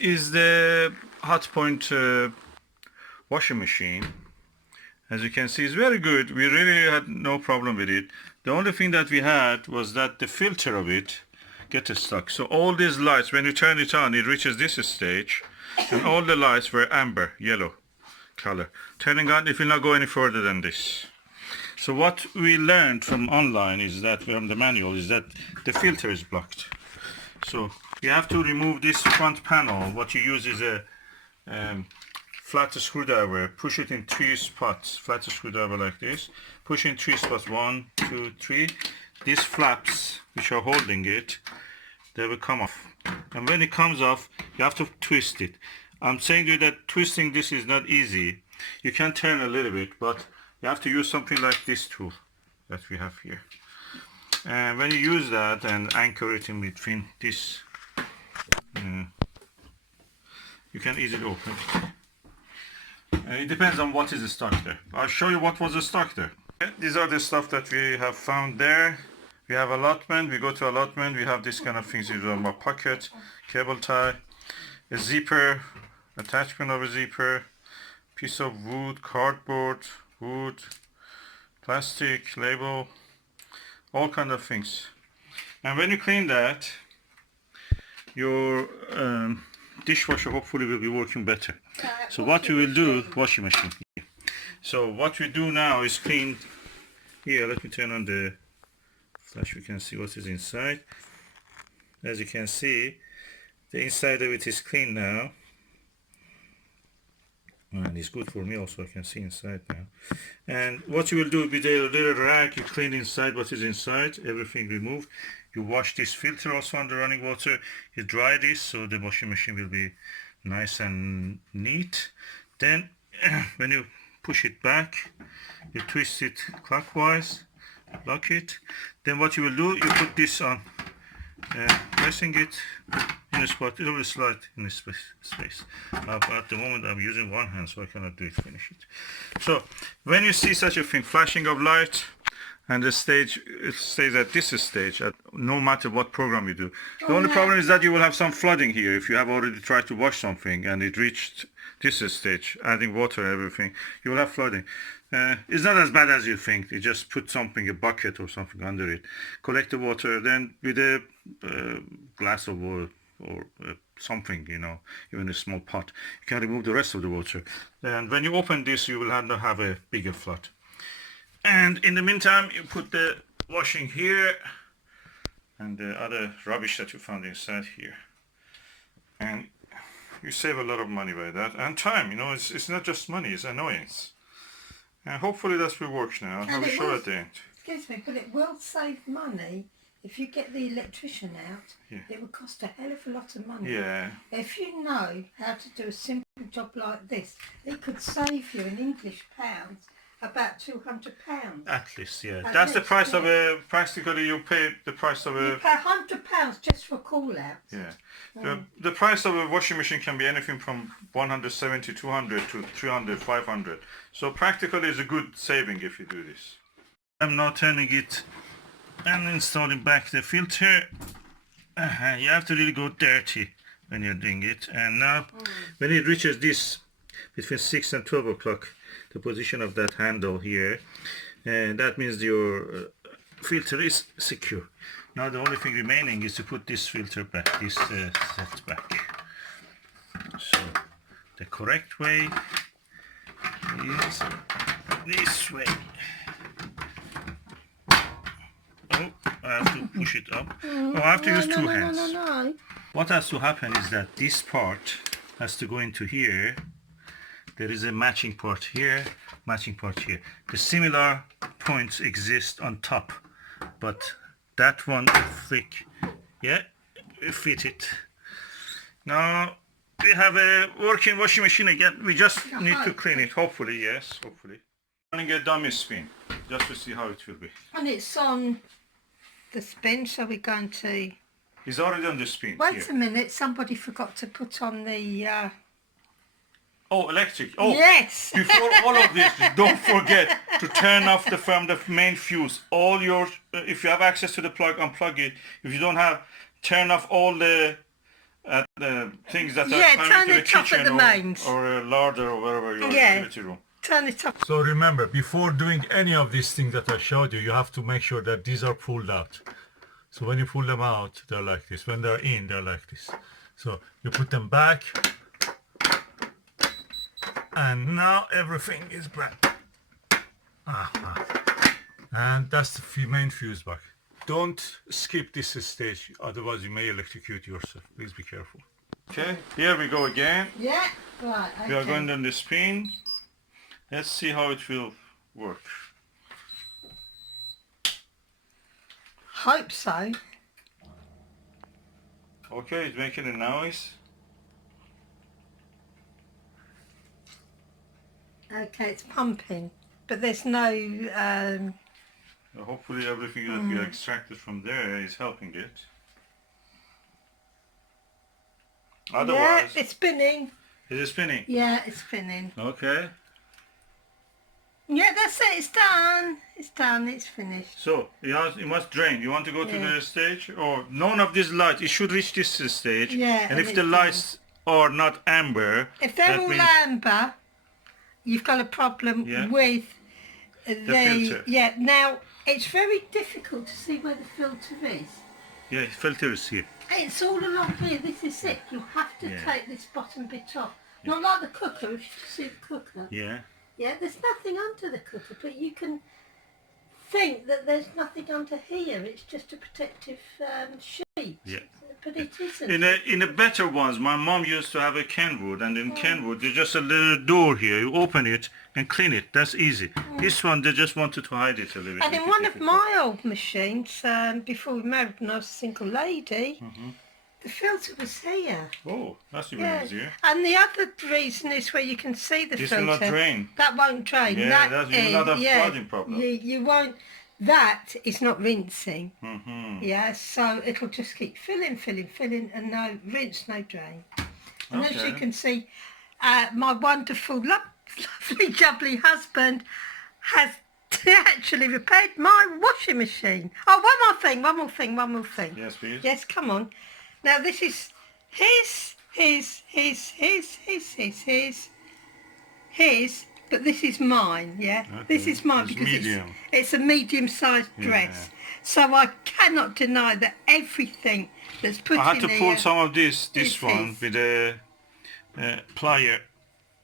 is the Hotpoint washing machine. As you can see, it's very good. We really had no problem with it. The only thing that we had was that the filter of it get stuck. So all these lights, when you turn it on, it reaches this stage, and all the lights were amber, yellow color. Turning on, it will not go any further than this. So what we learned from online is that, from the manual, is that the filter is blocked. So you have to remove this front panel. What you use is a flat screwdriver. Push it in 3 spots. Flat screwdriver like this. Push in 3 spots. 1, 2, 3. These flaps, which are holding it, they will come off. And when it comes off, you have to twist it. I'm saying to you that twisting this is not easy. You can turn a little bit, but you have to use something like this tool that we have here. And when you use that and anchor it in between this, you can easily open it. It depends on what is stuck there. I'll show you what was stuck there. These are the stuff that we have found there. We have allotment. We go to allotment. We have this kind of things. These are my pocket, cable tie, a zipper, attachment of a zipper, piece of wood, cardboard, wood, plastic, label, all kind of things. And when you clean that, your dishwasher hopefully will be working better. So what we will do, washing machine. So what we do now is clean. Here, let me turn on the flash. We can see what is inside. As you can see, the inside of it is clean now. And it's good for me also, I can see inside now. And what you will do with a little rag, you clean inside what is inside, everything removed. You wash this filter also under running water. You dry this so the washing machine will be nice and neat. Then when you push it back, you twist it clockwise, lock it. Then what you will do, you put this on, pressing it in a spot. It will slide in this space. But at the moment I'm using one hand, so I cannot do it, finish it. So when you see such a thing, flashing of light, and the stage, it stays at this stage, no matter what program you do. The only problem is that you will have some flooding here. If you have already tried to wash something and it reached this stage, adding water and everything, you will have flooding. It's not as bad as you think. You just put something, a bucket or something under it, collect the water, then with a glass of water or something, you know, even a small pot, you can remove the rest of the water. And when you open this, you will not have a bigger flood. And in the meantime, you put the washing here and the other rubbish that you found inside here. And you save a lot of money by that, and time, you know, it's not just money, it's annoyance. And hopefully that will work now. I'll show at the end. Excuse me, but it will save money. If you get the electrician out, it would cost a hell of a lot of money. Yeah. If you know how to do a simple job like this, it could save you in English pounds about £200. At least, yeah. That's the price of a, practically you pay the price of a... You pay £100 just for call out. Yeah. The price of a washing machine can be anything from 170, 200 to 300, 500. So practically it's a good saving if you do this. I'm now turning it and installing back the filter. You have to really go dirty when you're doing it. And now when it reaches this, between 6 and 12 o'clock, the position of that handle here, and that means your filter is secure. Now the only thing remaining is to put this filter back, this set back. So the correct way is this way. Oh, I have to push it up. Oh, I have to use two hands. No. What has to happen is that this part has to go into here. There is a matching part here, matching part here. The similar points exist on top, but that one thick, yeah, we fit it. Now we have a working washing machine again. We just need to clean it, hopefully, yes, hopefully. Running a dummy spin, just to see how it will be. And it's on the spin, so we're going to... It's already on the spin. Wait a minute, somebody forgot to put on the... Oh, electric. Oh, yes. Before all of this, don't forget to turn off the main fuse. All your, if you have access to the plug, unplug it. If you don't have, turn off all the at things that Yeah, are turn coming to the it off at kitchen the mains. or a larder or wherever your Yeah. utility room. Turn it off. So remember, before doing any of these things that I showed you, you have to make sure that these are pulled out. So when you pull them out, they're like this. When they're in, they're like this. So you put them back, and now everything is back. And that's the main fuse box. Don't skip this stage, otherwise you may electrocute yourself. Please be careful. Okay, here we go again. Yeah, right. Okay. We are going down the spin. Let's see how it will work. Hope so. Okay, it's making a noise. Okay, it's pumping, but there's no. Hopefully everything that we extracted from there is helping it. Otherwise, Yeah, it's spinning. is it spinning? Yeah, it's spinning. Okay. Yeah, that's it. It's done. It's done. It's finished. So you must drain. You want to go to Yeah. the stage, or none of these lights? It should reach this stage. Yeah, And if and the it's lights are not amber, If they're that all means amber, you've got a problem Yeah. with the filter. Yeah. Now it's very difficult to see where the filter is. yeah, filter is here. It's all along here. This is it. You have to Yeah. take this bottom bit off. Not like the cooker. If you see the cooker. Yeah. Yeah, there's nothing under the cooker, but you can think that there's nothing under here. It's just a protective sheet. Yeah. But it isn't. In the better ones, my mom used to have a Kenwood, and in Kenwood, there's just a little door here. You open it and clean it. That's easy. This one, they just wanted to hide it a little bit. And in one of my old machines, before we married when I was a single lady, the filter was here. Oh, that's even Yeah. easier. And the other reason is where you can see the This filter. will not drain. That won't drain. Yeah, that you will not have yeah, flooding problem. You won't. That is not rinsing. Mm-hmm. Yeah, so it'll just keep filling, and no rinse, no drain. And as you Okay. can see, my wonderful, lovely, jubbly husband has actually repaired my washing machine. Oh, one more thing. Yes, please. Yes, come on. Now this is his, but this is mine, yeah? This Okay. is mine It's because medium. it's a medium-sized dress. So I cannot deny that everything that's put in I had to pull here, some of this It one is. with a plier.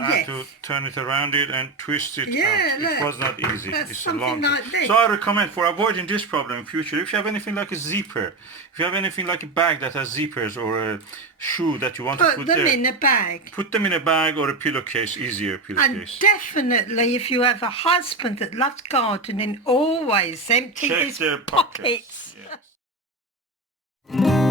I had to Yes. turn it around it and twist it Yeah, out. look, It was not easy. that's It's a something long like this. So I recommend, for avoiding this problem in future, if you have anything like a zipper, if you have anything like a bag that has zippers or a shoe that you want to put put them there, in a bag. put them in a bag or a pillowcase, easier And pillowcase. definitely, if you have a husband that loves gardening, always empty Check his their pockets. Yes.